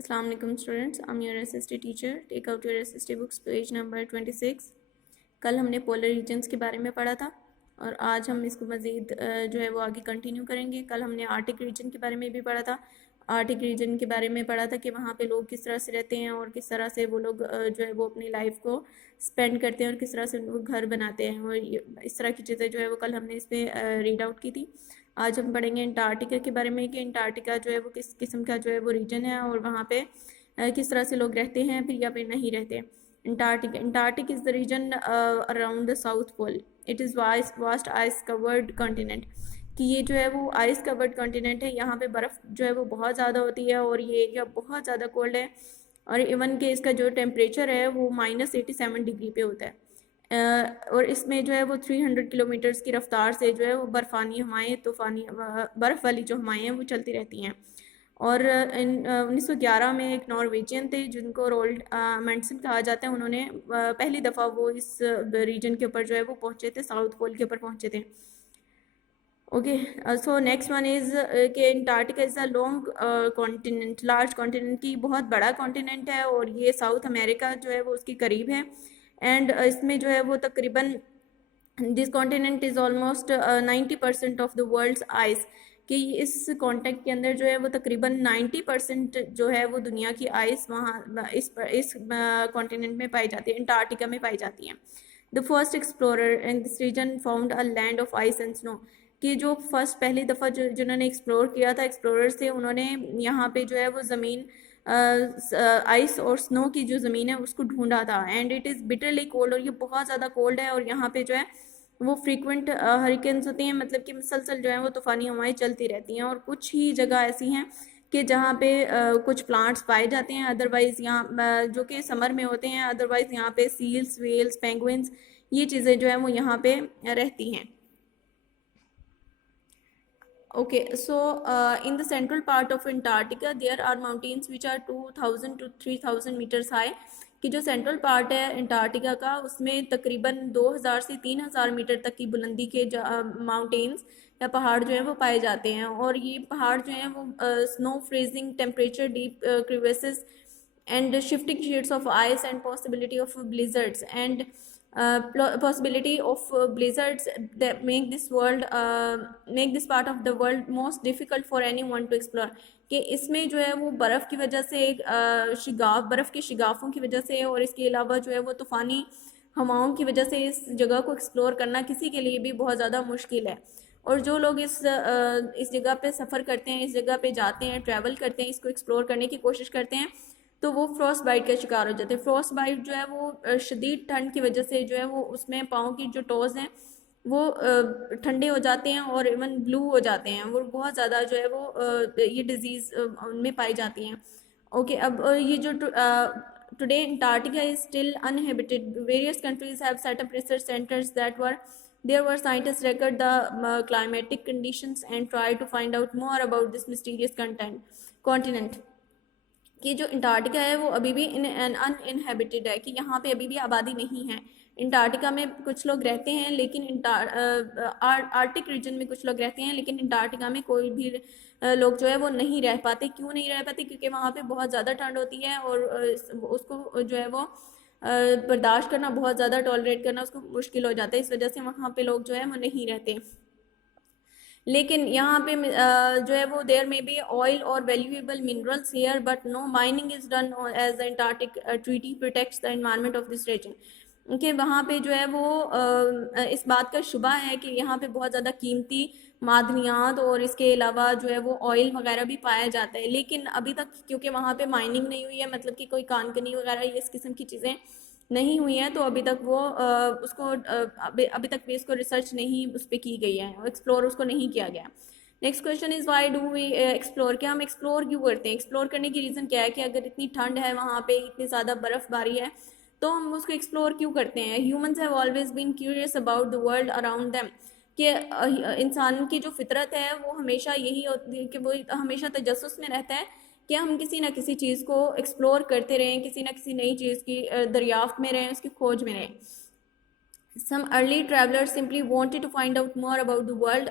Assalamu alaikum students, I'm your SST teacher. Take out your SST books, page number 26. कल हमने polar regions के बारे में पढ़ा था और आज हम इसको मज़ीद जो है वो आगे कंटिन्यू करेंगे. कल हमने आर्टिक रीजन के बारे में भी पढ़ा था. आर्टिक रीजन के बारे में पढ़ा था कि वहाँ पे लोग किस तरह से रहते हैं और किस तरह से वो लोग जो है वो अपनी लाइफ को स्पेंड करते हैं और किस तरह से वो घर बनाते हैं और इस तरह की चीज़ें जो है वो कल हमने इस पर रीड आउट की थी. आज हम पढ़ेंगे अंटार्कटिका के बारे में कि अंटार्कटिका जो है वो किस किस्म का जो है वो रीजन है और वहाँ पे किस तरह से लोग रहते हैं फिर या फिर नहीं रहते. Antarctic is the region around the South Pole. It is vast ice covered continent. कि ये जो है वो आइस कवर्ड कॉन्टिनेंट है. यहाँ पे बर्फ़ जो है वो बहुत ज़्यादा होती है और ये एरिया बहुत ज़्यादा कोल्ड है और इवन के इसका जो टेम्परेचर है वो -87 डिग्री पे होता है. और इसमें जो है वो 300 किलोमीटर्स की रफ्तार से जो है वो बर्फ़ानी हवाएं तूफ़ानी बर्फ़ वाली जो हवाएं हैं वो चलती रहती हैं. और 1911 में एक नॉर्वेजियन थे जिनको रोल्ड मेंडसन कहा जाता है. उन्होंने पहली दफ़ा वो इस रीजन के ऊपर जो है वो पहुँचे थे, साउथ पोल के ऊपर पहुँचे थे. Okay, so next one is कि Antarctica is a long continent, large continent की बहुत बड़ा कॉन्टिनेंट है और ये साउथ अमेरिका जो है वो उसके करीब है. एंड इसमें जो है वो तकरीबन this continent is almost 90% of the world's ice. कि इस कॉन्टेक्ट के अंदर जो है वो तकरीबन 90% जो है वो दुनिया की आइस वहाँ इस कॉन्टिनेंट में पाई जाती है, अंटार्कटिका में पाई जाती है. The first explorer in this region found a land of ice and snow. कि जो फर्स्ट पहली दफ़ा जिन्होंने एक्सप्लोर किया था, एक्सप्लोरर्स थे, उन्होंने यहाँ पे जो है वो ज़मीन आइस और स्नो की जो ज़मीन है उसको ढूंढा था. And it is bitterly cold और ये बहुत ज़्यादा कोल्ड है और यहाँ पे जो है वो फ्रीक्वेंट हरिकेन्स होती हैं, मतलब कि मुसलसल जो है वो तूफ़ानी हवाएं चलती रहती हैं. और कुछ ही जगह ऐसी हैं कि जहाँ पे कुछ प्लांट्स पाए जाते हैं, अदरवाइज़ यहाँ जो कि समर में होते हैं, अदरवाइज़ यहाँ पे सील्स, वेल्स, पेंगुइन्स, ये चीज़ें जो है वो यहाँ पे रहती हैं. Okay, so in the central part of Antarctica there are mountains which are 2000 to 3000 meters high. कि जो सेंट्रल पार्ट है अंटार्कटिका का उसमें तकरीबन 2000 से 3000 मीटर तक की बुलंदी के माउंटेन्स या पहाड़ जो हैं वो पाए जाते हैं. और ये पहाड़ जो हैं वो snow freezing temperature, deep crevasses and shifting sheets of ice and possibility of blizzards and possibility of blizzards that make this part of the world most difficult for anyone to explore. कि इसमें जो है वो बर्फ़ की वजह से बर्फ़ के शिगाफों की वजह से और इसके अलावा जो है वो तूफ़ानी हवाओं की वजह से इस जगह को एक्सप्लोर करना किसी के लिए भी बहुत ज़्यादा मुश्किल है. और जो लोग इस जगह पे सफ़र करते हैं, इस जगह पे जाते हैं, ट्रैवल करते हैं, इसको एक्सप्लोर करने की कोशिश करते हैं, तो वो फ्रॉस्ट बाइट का शिकार हो जाते हैं. फ्रॉस्ट बाइट जो है वो शदीद ठंड की वजह से जो है वो उसमें पाँव की जो टोज़ हैं वो ठंडे हो जाते हैं और इवन ब्लू हो जाते हैं. वो बहुत ज़्यादा जो है वो ये डिज़ीज़ उनमें पाई जाती हैं. ओके, अब ये जो today Antarctica is still uninhabited. Various countries have set up research centres that were there were scientists record the climatic conditions and try to find out more about this mysterious continent. कि जो Antarctica है वो अभी भी uninhabited है, कि यहाँ पे अभी भी आबादी नहीं है. अंटार्कटिका में कुछ लोग रहते हैं लेकिन आर्टिक रीजन में कुछ लोग रहते हैं लेकिन अंटार्कटिका में कोई भी लोग जो है वो नहीं रह पाते. क्यों नहीं रह पाते? क्योंकि वहाँ पे बहुत ज़्यादा ठंड होती है और उसको जो है वो बर्दाश्त करना, बहुत ज़्यादा टॉलरेट करना उसको मुश्किल हो जाता है. इस वजह से वहाँ पे लोग जो है वो नहीं रहते. लेकिन यहाँ पे जो है वो देयर में बी ऑयल और valuable minerals here but no mining is done as the Antarctic treaty protects the environment of this region. कि वहाँ पे जो है वो इस बात का शुबा है कि यहाँ पे बहुत ज़्यादा कीमती मादनियात और इसके अलावा जो है वो ऑयल वगैरह भी पाया जाता है. लेकिन अभी तक क्योंकि वहाँ पे माइनिंग नहीं हुई है, मतलब कि कोई कानकनी वगैरह इस किस्म की चीज़ें नहीं हुई हैं, तो अभी तक वो उसको अभी तक भी इसको रिसर्च नहीं उस पर की गई है, एक्सप्लोर उसको नहीं किया गया. Next question is why do we explore. क्या हम एक्सप्लोर क्यों करते हैं? एक्सप्लोर करने की रीज़न क्या है? कि अगर इतनी ठंड है वहाँ पे, इतनी ज़्यादा बर्फ़बारी है, तो हम उसको एक्सप्लोर क्यों करते हैं? Humans have always been curious about the world around them. कि इंसान की जो फितरत है वो हमेशा यही होती है कि वो हमेशा तजस्सुस में रहता है कि हम किसी न किसी चीज़ को एक्सप्लोर करते रहें, किसी न किसी नई चीज़ की दरियाफ्त में रहें, उसकी खोज में रहें. Some early travelers simply wanted to find out more about the world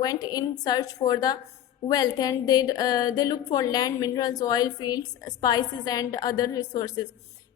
went in search for the wealth, and they look for land, minerals, oil fields, spices and other resources.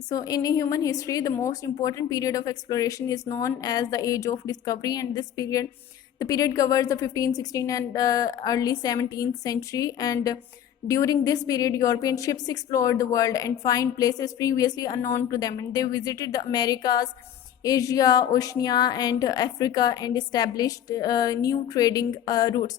So in human history, the most important period of exploration is known as the Age of Discovery, and the period covers the 15th, 16th, and early 17th century. And during this period, European ships explored the world and find places previously unknown to them. And they visited the Americas, Asia, Oceania, and Africa, and established new trading routes.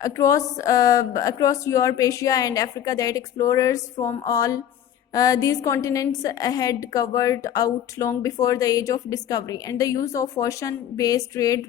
across Europe, Asia and Africa that explorers from all these continents had covered out long before the age of discovery, and the use of ocean based trade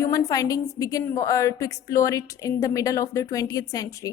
human findings begin to explore it in the middle of the 20th century.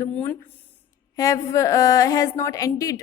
the moon has not ended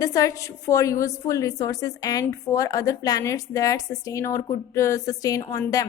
the search for useful resources and for other planets that sustain or could sustain on them.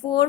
4،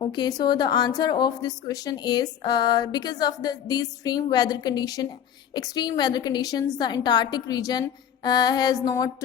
Okay, so the answer of this question is because of these extreme weather conditions, the Antarctic region has not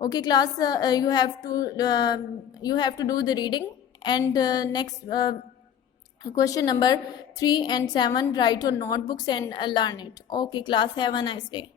Okay class, you have to do the reading, and next Question number 3 and 7, write on notebooks and learn it. Okay class, have a nice day.